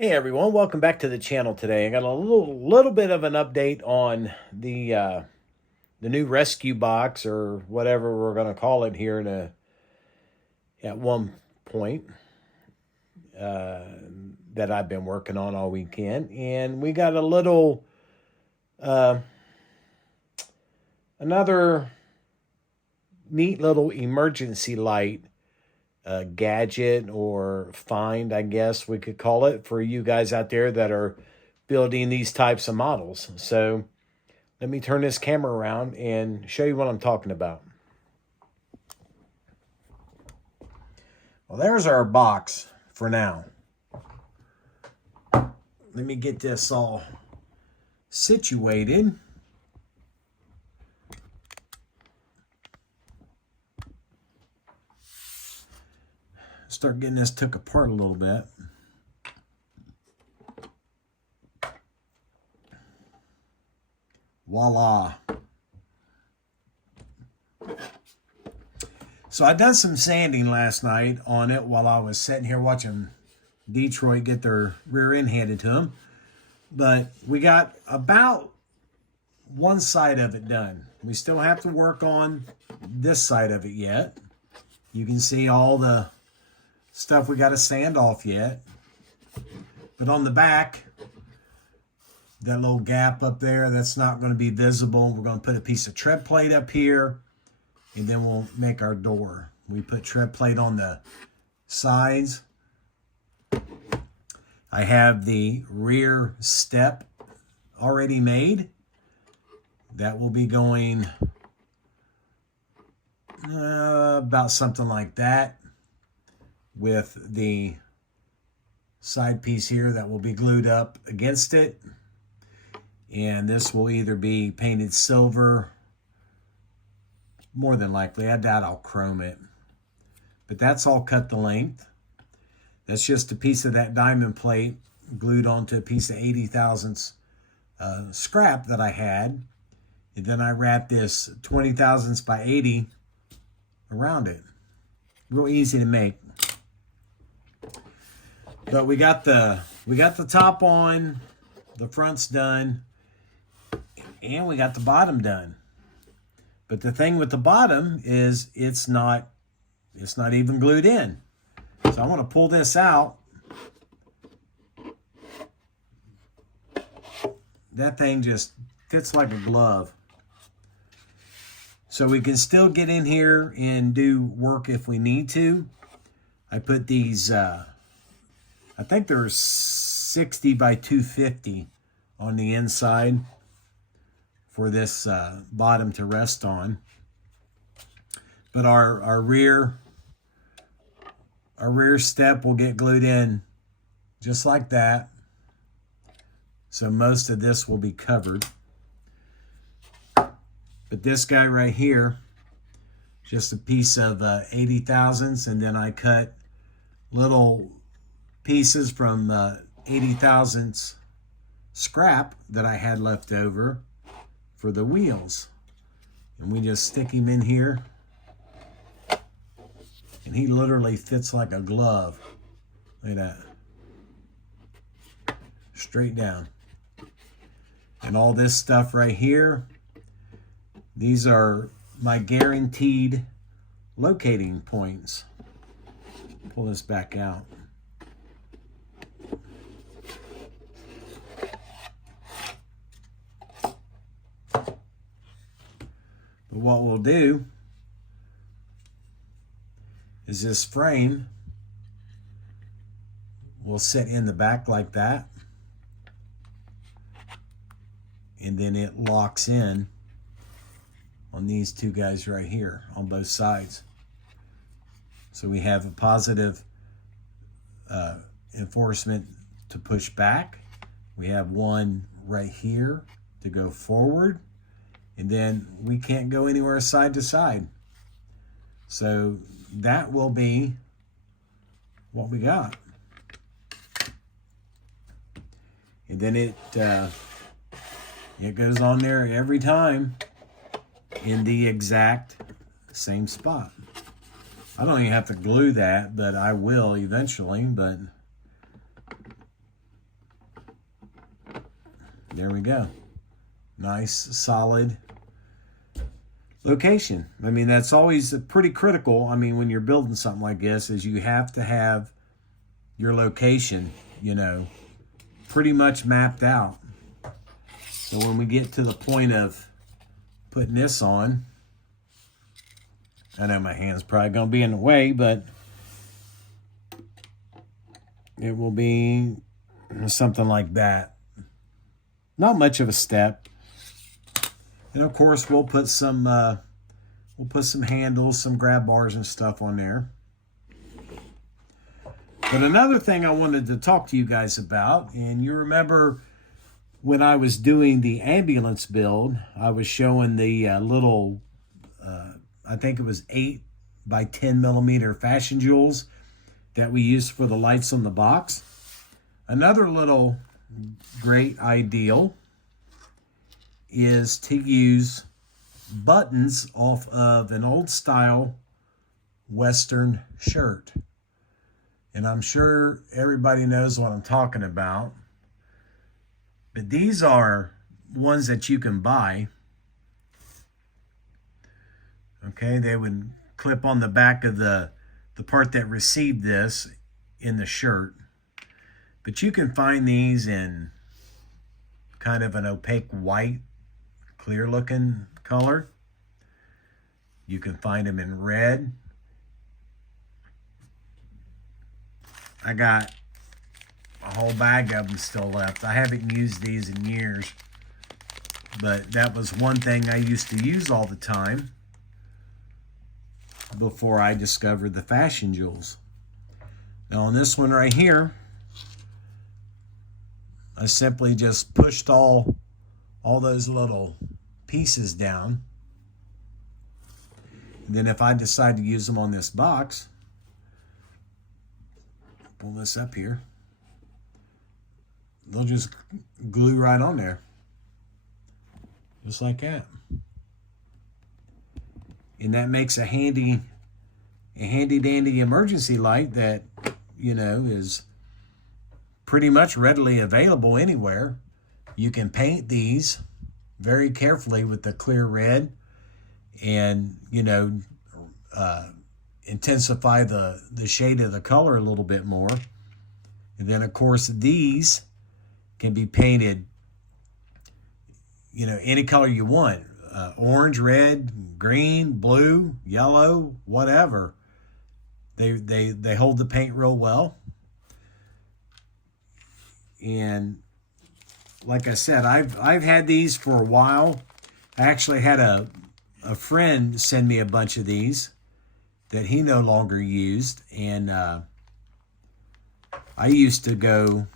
Hey everyone, welcome back to the channel today. I got a little bit of an update on the new rescue box or whatever we're going to call it here at one point uh, that I've been working on all weekend, and we got a little uh, another neat little emergency light gadget or find, I guess we could call it, for you guys out there that are building these types of models. So let me turn this camera around and show you what I'm talking about. Well, there's our box for now. Let me get this all situated. Start getting this took apart a little bit. Voila. So I done some sanding last night on it while I was sitting here watching Detroit get their rear end handed to them. But we got about one side of it done. We still have to work on this side of it yet. You can see all the stuff we got to sand off yet. But on the back, that little gap up there, that's not going to be visible. We're going to put a piece of tread plate up here, and then we'll make our door. We put tread plate on the sides. I have the rear step already made. That will be going about something like that, with the side piece here that will be glued up against it. And this will either be painted silver, more than likely. I doubt I'll chrome it. But that's all cut to length. That's just a piece of that diamond plate glued onto a piece of 80 thousandths scrap that I had. And then I wrapped this 20 thousandths by 80 around it. Real easy to make. But we got the top on, the front's done, and we got the bottom done. But the thing with the bottom is it's not even glued in. So I want to pull this out. That thing just fits like a glove. So we can still get in here and do work if we need to. I put these I think there's 60 by 250 on the inside for this bottom to rest on. But our rear step will get glued in just like that. So most of this will be covered. But this guy right here, just a piece of 80 thousandths, and then I cut little pieces from 80 thousandths scrap that I had left over for the wheels. And we just stick him in here. And he literally fits like a glove. Look at that. Straight down. And all this stuff right here, these are my guaranteed locating points. Pull this back out. But what we'll do is this frame will sit in the back like that, and then it locks in on these two guys right here on both sides. So we have a positive enforcement to push back. We have one right here to go forward. And then we can't go anywhere side to side. So that will be what we got. And then it goes on there every time in the exact same spot. I don't even have to glue that, but I will eventually. But There we go. Nice, solid location. I mean, that's always pretty critical. I mean, when you're building something like this, is you have to have your location, you know, pretty much mapped out. So when we get to the point of putting this on, I know my hand's probably going to be in the way, but it will be something like that. Not much of a step. And of course, we'll put some handles, some grab bars and stuff on there. But another thing I wanted to talk to you guys about, and you remember when I was doing the ambulance build, I was showing the little, I think it was 8 by 10 millimeter fashion jewels that we used for the lights on the box. Another little great ideal is to use buttons off of an old style Western shirt. And I'm sure everybody knows what I'm talking about. But these are ones that you can buy. Okay, they would clip on the back of the part that received this in the shirt. But you can find these in kind of an opaque white, clear looking color. You can find them in red. I got a whole bag of them still left. I haven't used these in years, but that was one thing I used to use all the time before I discovered the fashion jewels. Now on this one right here, I simply just pushed all those little pieces down. And then if I decide to use them on this box, pull this up here, they'll just glue right on there. Just like that. And that makes a handy dandy emergency light that, you know, is pretty much readily available anywhere. You can paint these very carefully with the clear red and, you know, intensify the shade of the color a little bit more. And then, of course, these can be painted, you know, any color you want. Orange, red, green, blue, yellow, whatever. They hold the paint real well. And like I said, I've had these for a while. I actually had a friend send me a bunch of these that he no longer used, and I used to go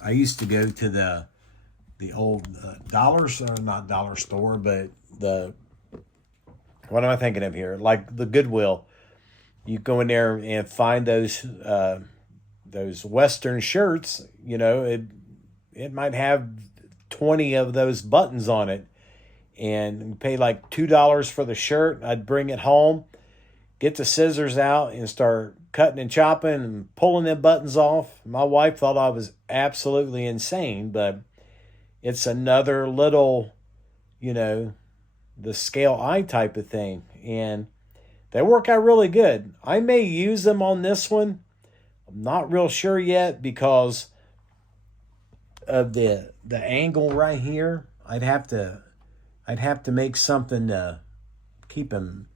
to the old dollar store, not dollar store, but what am I thinking of here? Like the Goodwill. You go in there and find those Western shirts. You know, it might have 20 of those buttons on it, and you pay like $2 for the shirt. I'd bring it home, get the scissors out, and start cutting and chopping and pulling them buttons off. My wife thought I was absolutely insane, but it's another little, you know, the scale eye type of thing. And they work out really good. I may use them on this one. I'm not real sure yet because of the angle right here. I'd have to make something to keep them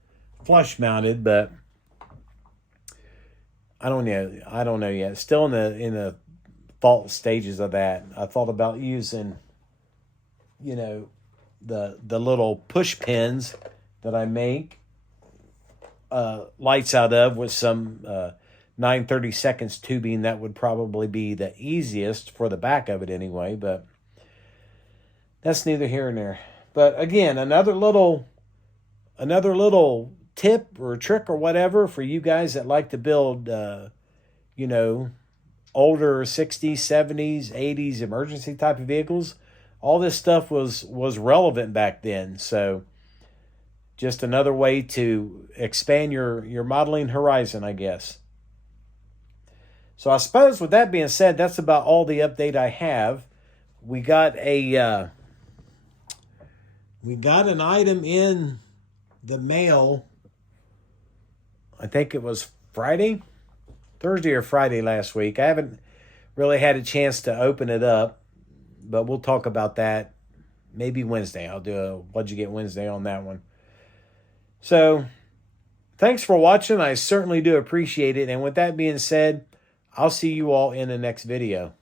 flush mounted, but I don't know yet. Still in the thought stages of that. I thought about using, you know, the little push pins that I make lights out of with some 9/32 tubing. That would probably be the easiest for the back of it anyway, but that's neither here nor there. But again, another little tip or trick or whatever for you guys that like to build, you know, older 60s, 70s, 80s emergency type of vehicles. All this stuff was relevant back then. So just another way to expand your modeling horizon, I guess. So I suppose with that being said, that's about all the update I have. we got an item in the mail. I think it was Thursday or Friday last week. I haven't really had a chance to open it up, but we'll talk about that maybe Wednesday. I'll do a What'd You Get Wednesday on that one. So, thanks for watching. I certainly do appreciate it. And with that being said, I'll see you all in the next video.